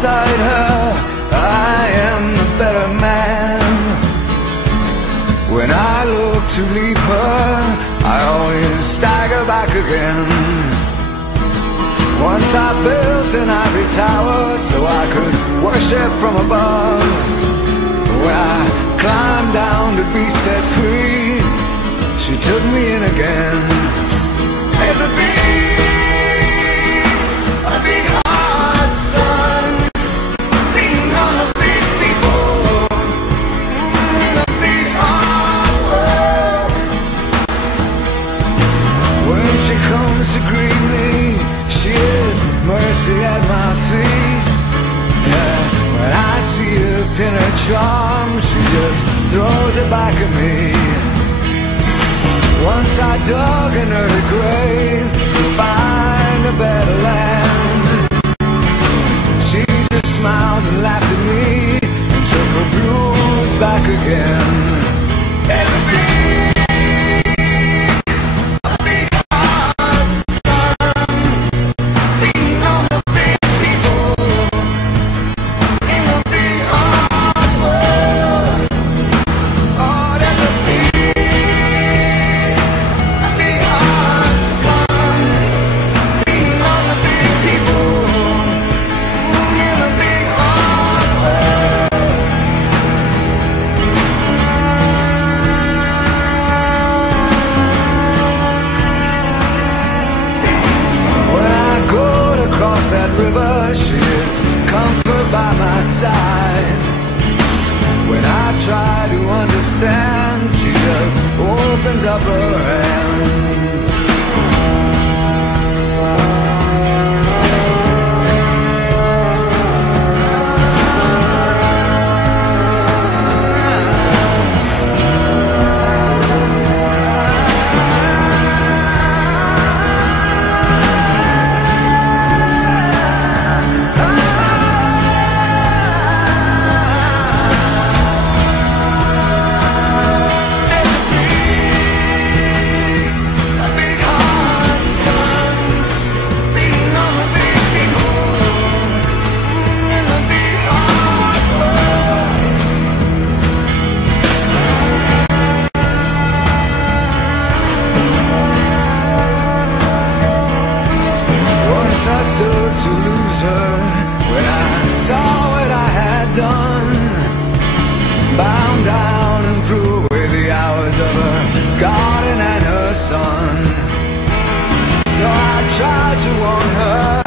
beside her, I am the better man. When I look to leave her, I always stagger back again. Once I built an ivory tower so I could worship from above. When I climbed down to be set free, she took me in again. There's a big hot sun beating on the big people in a big hard world. When she comes to greet me, she is mercy at my feet. Yeah, when I see her pin her charm, she just throws it back at me. Once I dug an early grave to find a better land. She just smiled and laughed at me and took her blues back again. There's a big hot sun beating on the big people in the big hard world. Oh, there's a big hot sun beating on the big people in the big hard world. When I go to cross that river, she is comfort by my side. When I try to understand, she just opens up her hands. I stood to lose her when I saw what I had done. Bound down and threw away the hours of her garden and her son. So I tried to warn her,